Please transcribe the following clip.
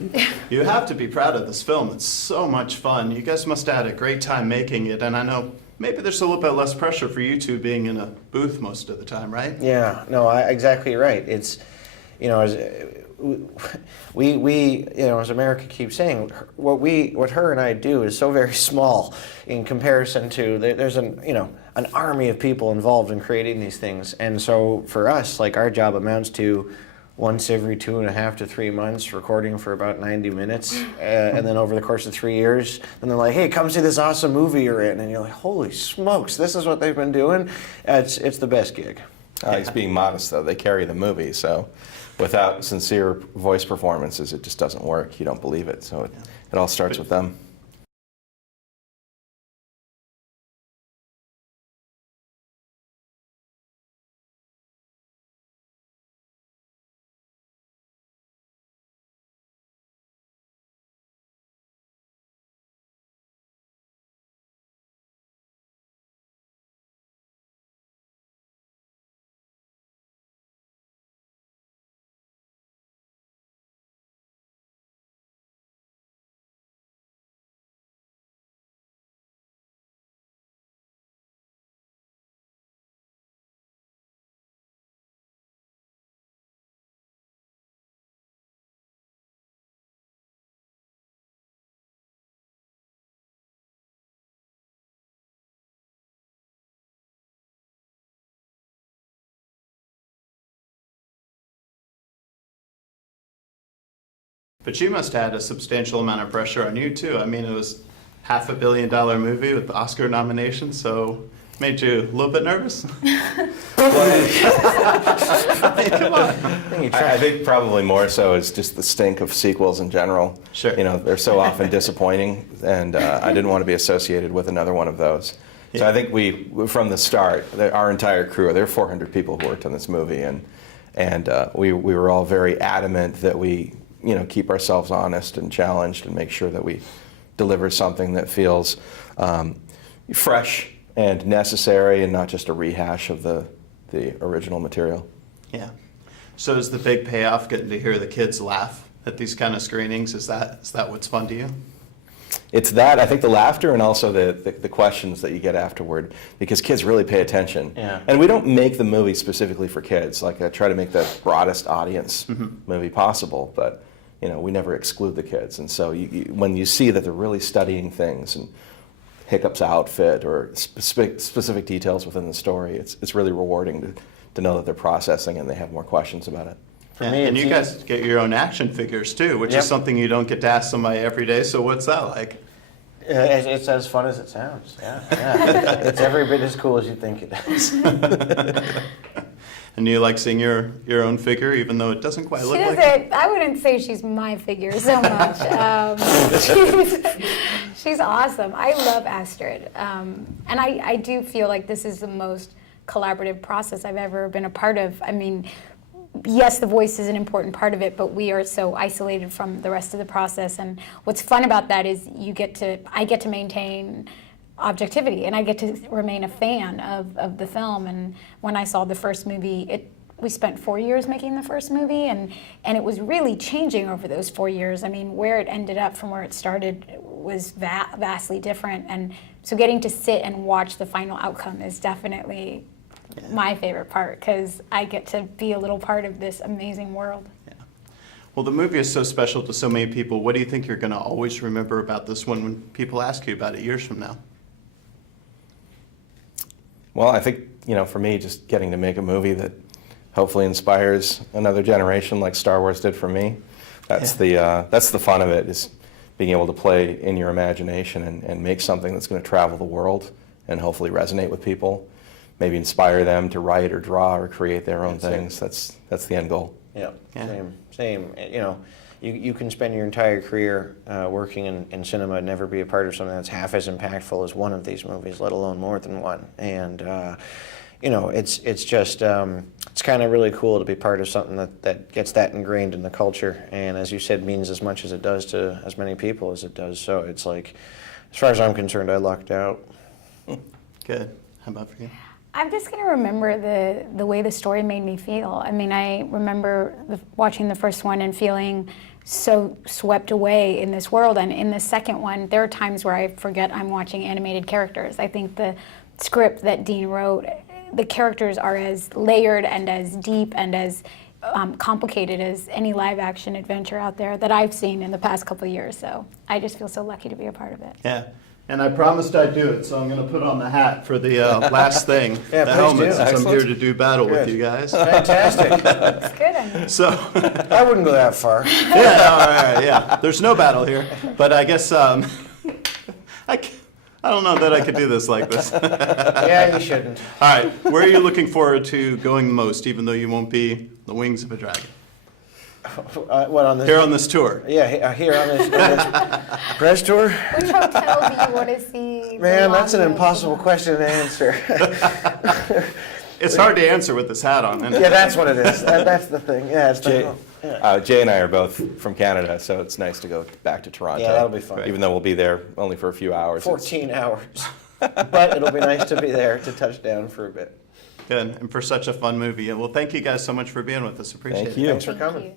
You have to be proud of this film. It's so much fun. You guys must have had a great time making it, and I know maybe there's a little bit less pressure for you two being in a booth most of the time, right? Yeah, no, exactly right. It's, as as America keeps saying, what her and I do is so very small in comparison to there's an army of people involved in creating these things, and so for us, like, our job amounts to once every 2.5 to 3 months, recording for about 90 minutes, and then over the course of 3 years, and they're like, "Hey, come see this awesome movie you're in," and you're like, "Holy smokes, this is what they've been doing." It's the best gig. He's being modest, though. They carry the movie, so without sincere voice performances, it just doesn't work. You don't believe it, so it all starts with them. But you must have had a substantial amount of pressure on you, too. I mean, it was $500 million movie with the Oscar nomination, so made you a little bit nervous? Come on. I think probably more so is just the stink of sequels in general. Sure. They're so often disappointing, and I didn't want to be associated with another one of those. Yeah. So I think from the start, our entire crew, there are 400 people who worked on this movie, and we were all very adamant that we keep ourselves honest and challenged and make sure that we deliver something that feels fresh and necessary and not just a rehash of the original material. Yeah. So is the big payoff getting to hear the kids laugh at these kind of screenings? Is that what's fun to you? It's that, I think, the laughter and also the questions that you get afterward, because kids really pay attention. Yeah. And we don't make the movie specifically for kids. Like, I try to make the broadest audience movie possible, but we never exclude the kids. And so when you see that they're really studying things and Hiccup's outfit or specific details within the story, it's really rewarding to know that they're processing and they have more questions about it. For me, and you guys get your own action figures too, which is something you don't get to ask somebody every day. So what's that like? It's as fun as it sounds. Yeah. It's every bit as cool as you think it is. And do you like seeing your own figure, even though it doesn't quite look like it? I wouldn't say she's my figure so much. She's awesome. I love Astrid. And I do feel like this is the most collaborative process I've ever been a part of. I mean, yes, the voice is an important part of it, but we are so isolated from the rest of the process. And what's fun about that is I get to maintain objectivity, and I get to remain a fan of the film. And when I saw the first movie, we spent 4 years making the first movie, and it was really changing over those 4 years. I mean, where it ended up from where it started was vastly different. And so getting to sit and watch the final outcome is definitely my favorite part, because I get to be a little part of this amazing world. Yeah. Well, the movie is so special to so many people. What do you think you're going to always remember about this one when people ask you about it years from now? Well, I think, for me, just getting to make a movie that hopefully inspires another generation like Star Wars did for me. That's the fun of it, is being able to play in your imagination and make something that's going to travel the world and hopefully resonate with people, maybe inspire them to write or draw or create their own things. That's the end goal. Yeah. Same. You can spend your entire career working in cinema and never be a part of something that's half as impactful as one of these movies, let alone more than one. And it's just it's kind of really cool to be part of something that gets that ingrained in the culture, and as you said, means as much as it does to as many people as it does. So it's like, as far as I'm concerned, I lucked out. Good. How about for you? I'm just going to remember the way the story made me feel. I mean, I remember watching the first one and feeling so swept away in this world. And in the second one, there are times where I forget I'm watching animated characters. I think the script that Dean wrote, the characters are as layered and as deep and as complicated as any live action adventure out there that I've seen in the past couple of years. So I just feel so lucky to be a part of it. Yeah. And I promised I'd do it, so I'm going to put on the hat for the last thing, Yeah, the please helmet, do. since I'm Excellent. here to do battle with Good. you guys. Fantastic. It's good. I mean, So, I wouldn't go that far. yeah, all right, yeah. There's no battle here, but I guess I don't know that I could do this like this. Yeah, you shouldn't. All right, where are you looking forward to going the most, even though you won't be the wings of a dragon? What on this? Here on this tour. Yeah, here on this press tour. which hotel do you want to see? the Man, that's an longest? impossible question to answer. It's hard to answer with this hat on, isn't it? Yeah, that's what it is. That's the thing. Yeah, it's Jay, the, Jay and I are both from Canada, so it's nice to go back to Toronto. Yeah, that'll be fun. Even though we'll be there only for a few hours. 14 hours. But it'll be nice to be there to touch down for a bit. Good, and for such a fun movie. Well, thank you guys so much for being with us. Appreciate Thank it. you. Thanks for Thank coming. you.